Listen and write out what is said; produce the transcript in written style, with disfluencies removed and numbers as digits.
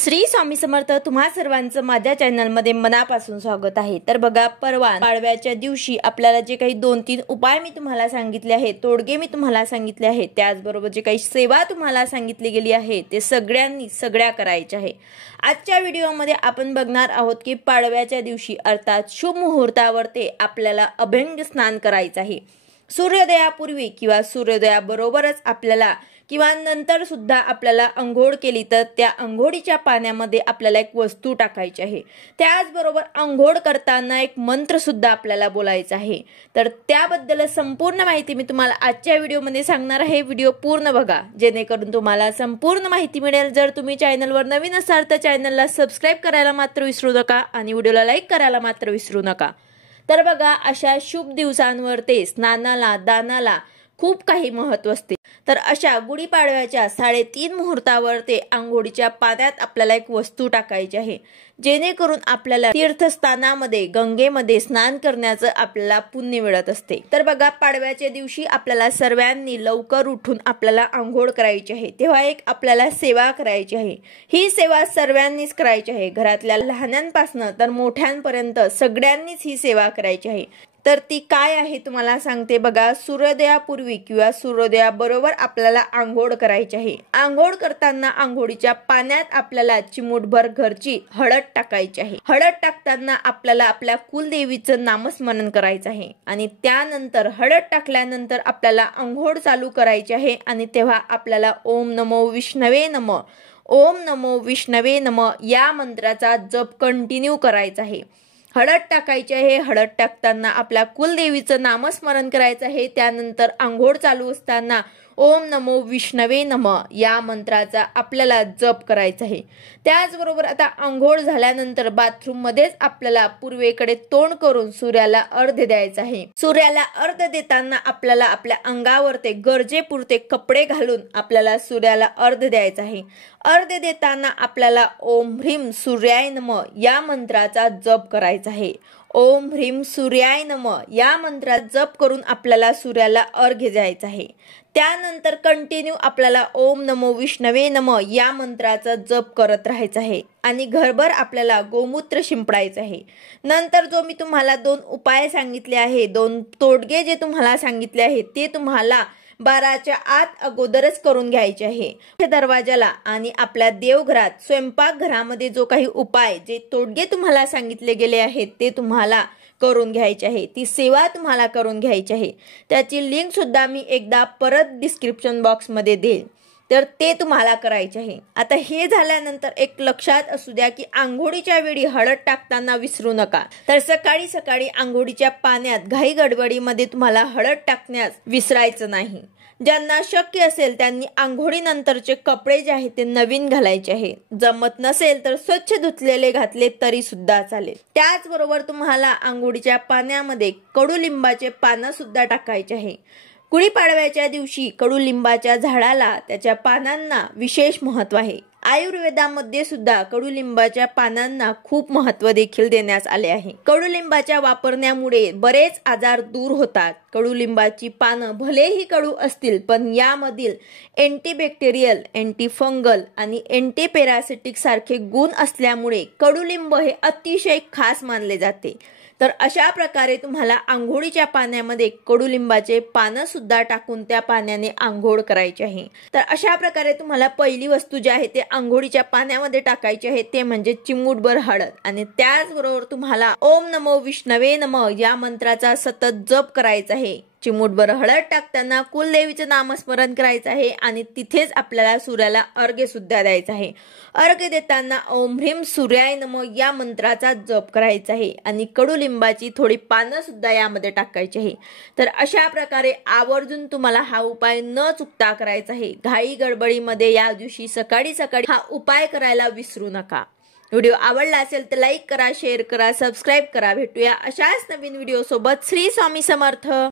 श्री स्वामी समर्थ तुम्हा सर्वांचं माझ्या चॅनलमध्ये मनापासून स्वागत आहे। तर बघा, परवा पाडव्याच्या दिवशी आपल्याला जे काही 2-3 उपाय मी तुम्हाला सांगितले आहेत, तोडगे मी तुम्हाला सांगितले आहेत, त्याचबरोबर जे काही सेवा तुम्हाला सांगितली गेली आहे ते सगळ्या करायच्या आहे। आजच्या व्हिडिओमध्ये आपण बघणार आहोत की पाडव्याच्या दिवशी अर्थात शुभ मुहूर्तावर ते आपल्याला अभंग स्नान करायचं आहे। सूर्योदयापूर्वी किंवा सूर्योदयाबरोबरच आपल्याला किंवा नंतर सुद्धा आपल्याला अंघोळ केली तर त्या अंघोळीच्या पाण्यामध्ये आपल्याला एक वस्तू टाकायची आहे। त्याचबरोबर अंघोळ करताना एक मंत्र सुद्धा आपल्याला बोलायचा आहे। तर त्याबद्दल संपूर्ण माहिती मी तुम्हाला आजच्या व्हिडिओमध्ये सांगणार आहे। व्हिडिओ पूर्ण बघा जेणेकरून तुम्हाला संपूर्ण माहिती मिळेल। जर तुम्ही चॅनलवर नवीन असाल तर चॅनलला सबस्क्राइब करायला मात्र विसरू नका आणि व्हिडिओला लाईक करायला मात्र विसरू नका। तर बघा, अशा शुभ दिवसांवर ते स्नानाला दानाला खूप काही महत्त्व असते। तर अशा गुढीपाडव्याच्या 3:30 मुहूर्तावर ते अंघोळीच्या पाण्यात आपल्याला एक वस्तू टाकायची आहे, जेणेकरून आपल्याला तीर्थस्थानामध्ये गंगेमध्ये स्नान करण्याचं आपल्याला पुण्य मिळत असते। तर बघा, पाडव्याच्या दिवशी आपल्याला सर्वांनी लवकर उठून आपल्याला अंघोळ करायची आहे, तेव्हा एक आपल्याला सेवा करायची आहे। ही सेवा सर्वांनीच करायची आहे, घरातल्या लहानांपासून तर मोठ्यांपर्यंत सगळ्यांनीच ही सेवा करायची आहे। तर ती काय आहे तुम्हाला सांगते बघा। सूर्योदयापूर्वी किंवा सूर्योदयाबरोबर आपल्याला आंघोळ करायची आहे। आंघोळ करताना आंघोळीच्या पाण्यात आपल्याला चिमूटभर घरची हळद टाकायची आहे। हळद टाकताना आपल्याला आपल्या कुलदेवीचं नामस्मरण करायचं आहे आणि त्यानंतर हळद टाकल्यानंतर आपल्याला आंघोळ चालू करायची आहे आणि तेव्हा आपल्याला ओम नमो विष्णवे नमः, ओम नमो विष्णवे नमः या मंत्राचा जप कंटिन्यू करायचा आहे। हळद टाकायची आहे। हळद टाकताना आपल्या कुलदेवीचं नामस्मरण करायचं आहे। त्यानंतर आंघोळ चालू असताना ओम नमो विष्णवे नमः या मंत्राचा आपल्याला जप करायचा आहे। त्याचबरोबर आता आंघोळ झाल्यानंतर बाथरूम मध्येच आपल्याला पूर्वेकडे तोंड करून सूर्याला अर्घ्य द्यायचं आहे। सूर्याला अर्घ्य देताना आपल्याला आपल्या अंगावर ते गरजेपुरते कपडे घालून आपल्याला सूर्याला अर्घ्य द्यायचं आहे। अर्घ्य देताना आपल्याला ओम ह्रीम सूर्याय नमः या मंत्राचा जप करायचा आहे। ओम ह्रीम सूर्याय नमः या मंत्राचा जप करून आपल्याला सूर्याला अर्घ्य द्यायचं आहे। त्यानंतर कंटिन्यू आपल्याला ओम नमो विष्णवे नमः या मंत्राचा जप करत राहायचं आहे आणि घरभर आपल्याला गोमूत्र शिंपडायचं आहे। नंतर जो मी तुम्हाला 2 उपाय सांगितले आहे, 2 तोडगे जे तुम्हाला सांगितले आहेत ते तुम्हाला 12च्या आत अगोदरच करून घ्यायचे आहे। दरवाजाला आणि आपल्या देवघरात स्वयंपाकघरामध्ये जो काही उपाय जे तोडगे तुम्हाला सांगितले गेले आहेत ते तुम्हाला करून घ्यायचे आहे। ती सेवा तुम्हाला करून घ्यायची आहे। त्याची लिंक सुद्धा मी एकदा परत डिस्क्रिप्शन बॉक्समध्ये देईन, तर ते तुम्हाला करायचे आहे। आता हे झाल्यानंतर एक लक्षात असू द्या की आंघोळीच्या वेळी हळद टाकताना विसरू नका। तर सकाळी आंघोळीच्या पाण्यात घाई गडबडीमध्ये तुम्हाला हळद टाकण्यास विसरायचं नाही। ज्यांना शक्य असेल त्यांनी आंघोळीनंतरचे कपडे जे आहेत ते नवीन घालायचे आहे। जमत नसेल तर स्वच्छ धुतलेले घातले तरी सुद्धा चालेल। त्याचबरोबर तुम्हाला आंघोळीच्या पाण्यामध्ये कडुलिंबाचे पानं सुद्धा टाकायचे आहे। गुढीपाडव्याच्या दिवशी कडुलिंबाच्या झाडाला त्याच्या पानांना विशेष महत्त्व आहे। आयुर्वेदामध्ये सुद्धा कडुलिंबाच्या पानांना खूप महत्त्व देखील देण्यात आले आहे। कडुलिंबाच्या वापरण्यामुळे बरेच आजार दूर होतात। कडुलिंबाची पानं भलेही कडू असतील पण यामधील अँटीबॅक्टेरियल, अँटीफंगल आणि अँटीपॅरासिटिक सारखे गुण असल्यामुळे कडुलिंब हे अतिशय खास मानले जाते। तर अशा प्रकारे तुम्हाला आंघोळीच्या पाण्यामध्ये कडुलिंबाचे पानं सुद्धा टाकून त्या पाण्याने आंघोळ करायची आहे। तर अशा प्रकारे तुम्हाला पहिली वस्तू जी आहे ते आंघोळीच्या पाण्यामध्ये टाकायची आहे ते म्हणजे चिमूटभर हळद आणि त्याचबरोबर तुम्हाला ओम नमो विष्णवे नमः या मंत्राचा सतत जप करायचा आहे। चिमूटभर हळद टाकताना कुलदेवीचं नामस्मरण करायचं आहे आणि तिथेच आपल्याला सूर्याला अर्घ्य सुद्धा द्यायचं आहे। अर्घ्य देताना ओम ह्रीम सूर्याय नमः या मंत्राचा जप करायचा आहे आणि कडुलिंबाची थोडी पानं सुद्धा यामध्ये टाकायची आहे। तर अशा प्रकारे आवर्जून तुम्हाला हा उपाय न चुकता करायचा आहे। घाई गडबडीमध्ये या दिवशी सकाळी हा उपाय करायला विसरू नका। व्हिडिओ आवडला असेल तर लाईक करा, शेअर करा, सबस्क्राइब करा। भेटूया अशाच नवीन व्हिडिओ सोबत। श्री स्वामी समर्थ।